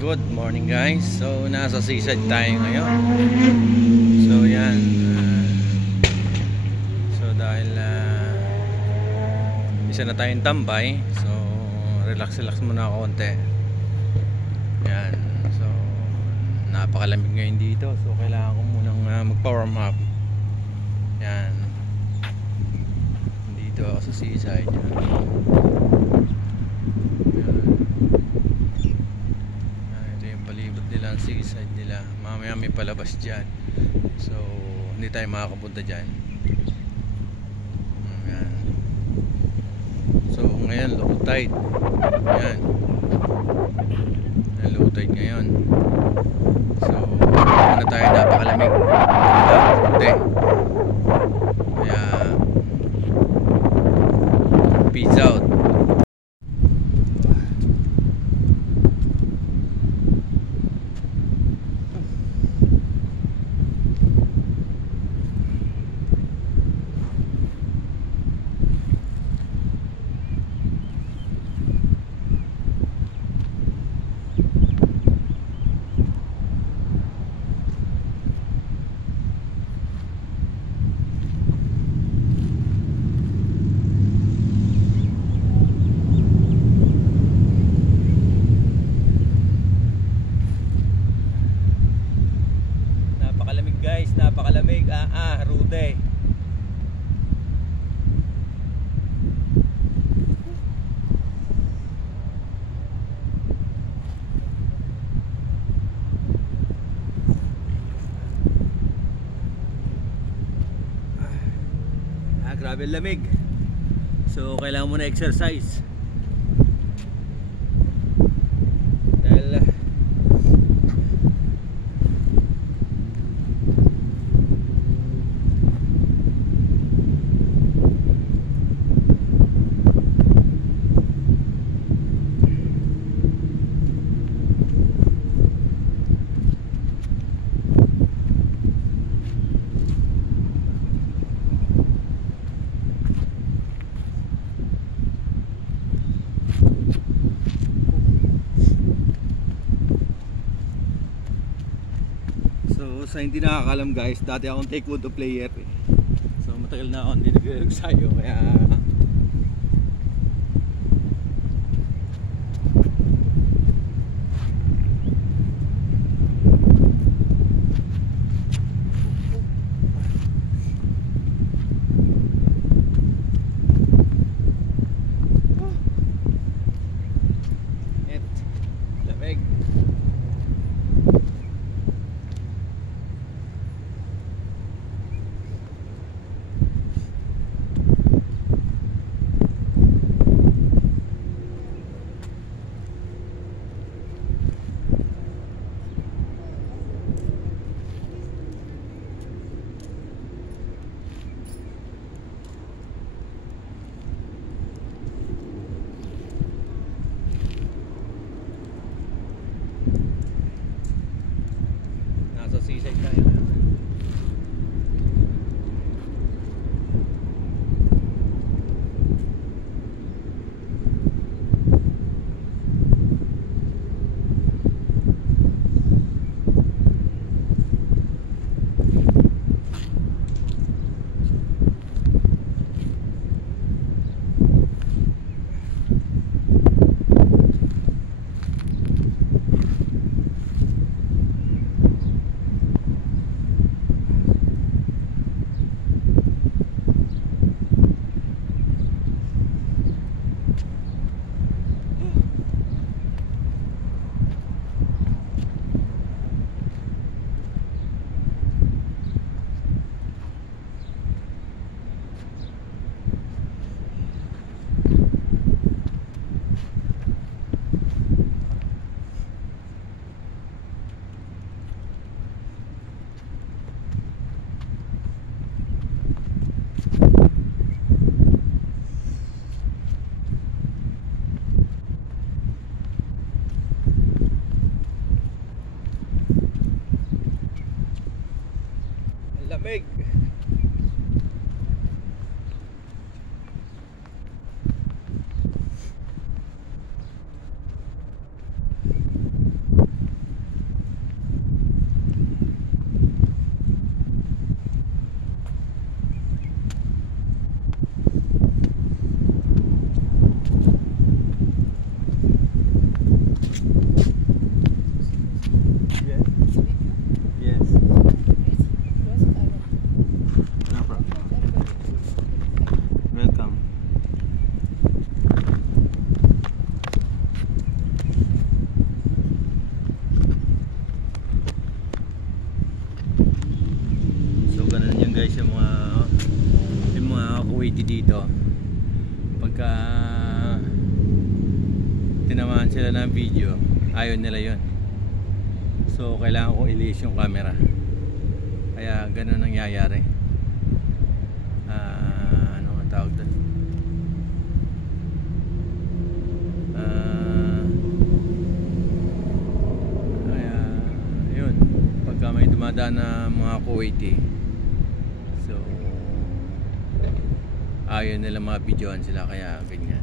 Good morning guys. So nasa seaside tayo ngayon. So yan so dahil isa na tayong tambay, so relax muna konti. Yan. So napakalamig ngayon dito. So kailangan ko munang magpa-warm up. Yan. Dito ako sa seaside. Ang seaside nila, mamaya may palabas dyan, so hindi tayo makakapunta dyan. Ayan. So ngayon low tide. Ayan. Low tide ngayon, so ano tayo, napakalamig. Hindi, kaya peace out. Guys, napakalamig. Rude. Grabe lamig. So kailangan mo na exercise. Dahil sa hindi nakakalam guys, dati akong taekwondo player eh. So matagal na ako hindi nag-ensayo, kaya lamig. Seaside tayo. Lamig. tricky dito pagka tinamaan sila ng video, ayaw nila yon. So kailangan ko i-lace yung camera, kaya ganun nangyayari. Ano ang tawag doon? Kaya yun, pagka may dumadaan na mga Kuwaiti, so ayaw nila mga videoan sila, kaya ganyan.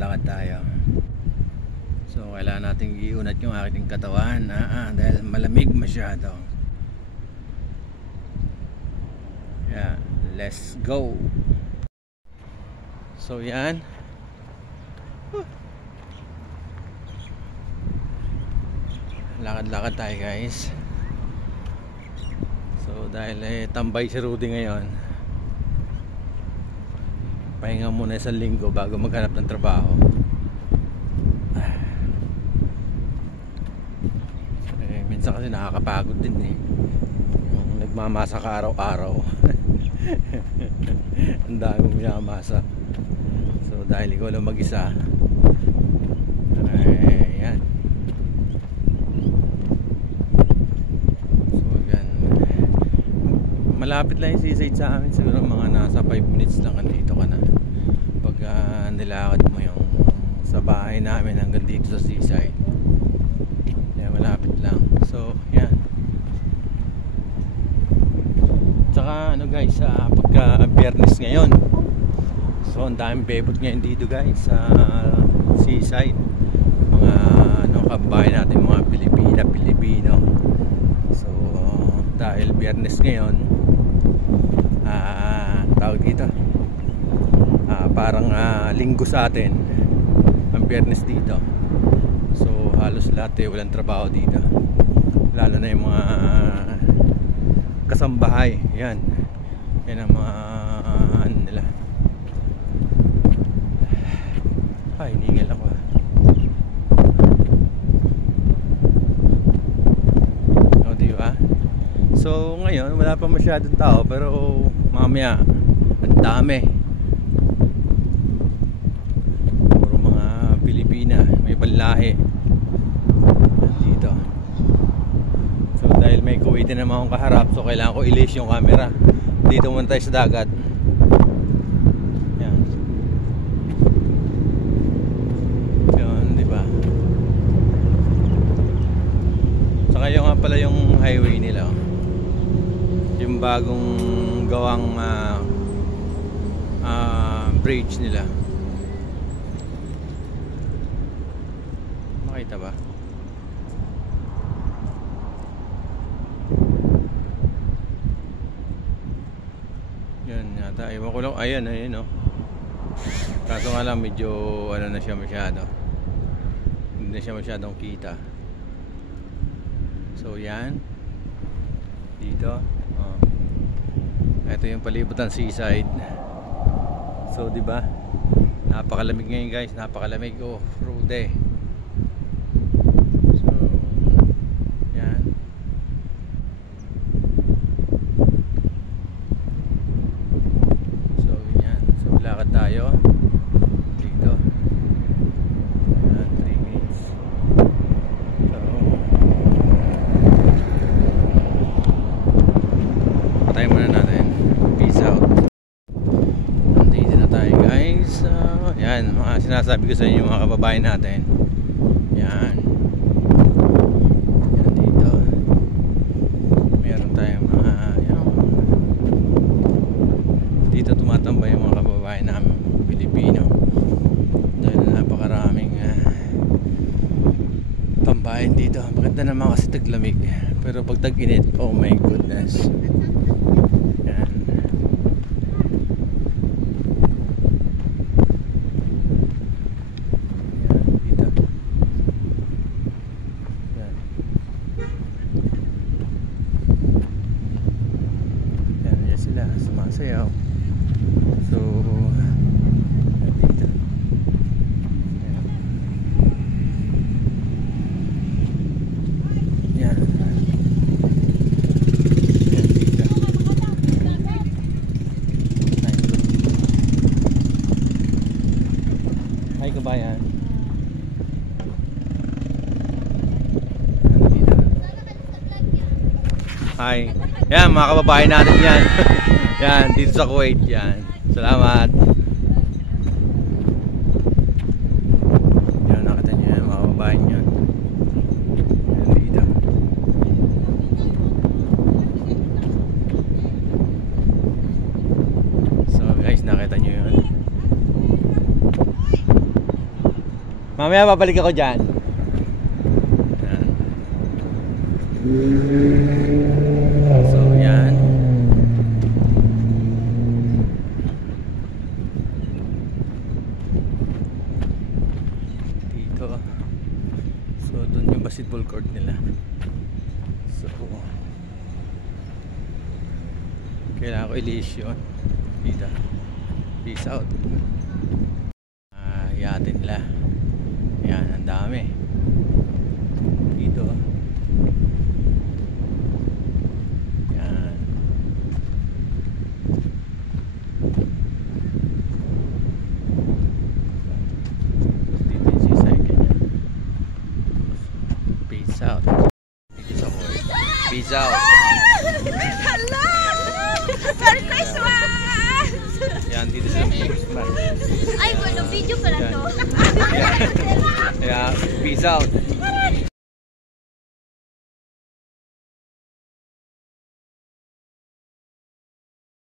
Lakad tayo. So kailangan nating iunat yung ating katawan dahil malamig masyado. Yeah, let's go. So yan. Lakad-lakad tayo guys. So dahil tambay si Rudy ngayon, pahinga muna isang linggo bago maghanap ng trabaho. Minsan kasi nakakapagod din yung nagmamasa ka araw-araw. Ang dami mong minamasa. So dahil ikaw lang mag-isa, yan. So yan, malapit lang yung seaside sa amin. Siguro mga nasa 5 minutes lang andito ka na pag nilakad mo yung sa bahay namin hanggang dito sa seaside. Kaya malapit lang. So yan. Tsaka ano guys, pagka Biyernes ngayon, so ang daming bebot ngayon dito guys sa seaside. Mga kababayan natin, mga Pilipino. So dahil Biyernes ngayon, tawag dito, parang linggo sa atin ang Biyernes dito. So halos lahat walang trabaho dito, lalo na yung mga kasambahay. Yan ang mga ano nila. Ay, hiningal ako. O diba? So ngayon wala pa masyadong tao, pero mamaya ang dami. Puro mga Pilipina, may panlahi dito. So dahil may Kuwaiti naman akong kaharap, so kailangan ko i-lace yung camera. Dito muna tayo sa dagat. Yan. Yan, diba? Saka yung nga pala yung highway nila, yung bagong gawang bridge nila. Makita ba? Yan yata, iwan ko lang. Ayan oh. Kaso nga lang medyo ano na siya masyado, hindi na siya masyadong kita. So yan dito Ito yung palibutan seaside. So, di ba? Napakalamig ngayon, guys. Napakalamig. Oh, road eh. So, yan. So, yan. So, lakad tayo. Dito. Yan, 3 minutes. So, patay muna natin. Peace out. Nandito na tayo, guys. Yan, mga sinasabi ko sa inyo, mga kababayan natin. Yan. Yan dito. Meron tayong mga yan. Dito tumatambay yung mga kababayan namin Pilipino. Dahil napakaraming tambayan dito. Maganda naman kasi taglamig. Pero pag tag-init, oh my goodness. Yan. Sumasayaw. So dito. Yan. Yan dito. Hi kabayan. Yan dito. Hi. Yan mga kababayan natin yan. Yan, dito sa Kuwait. Yan. Salamat. Yan, nakita nyo yan, mga kababayan yan. Yan, dito. So guys, nakita nyo yun. Mamaya babalik ako dyan. Yan. So yan. So doon yung basketball court nila. So kailangan ko i-leash yun. Dito. Peace out. Yatin nila. Yan, ang dami. Dito. Yan. Peace out. Peace out. Hello! Merry Christmas! Yan, dito sa Christmas. Ay, bueno, video pala to. Yeah, peace out.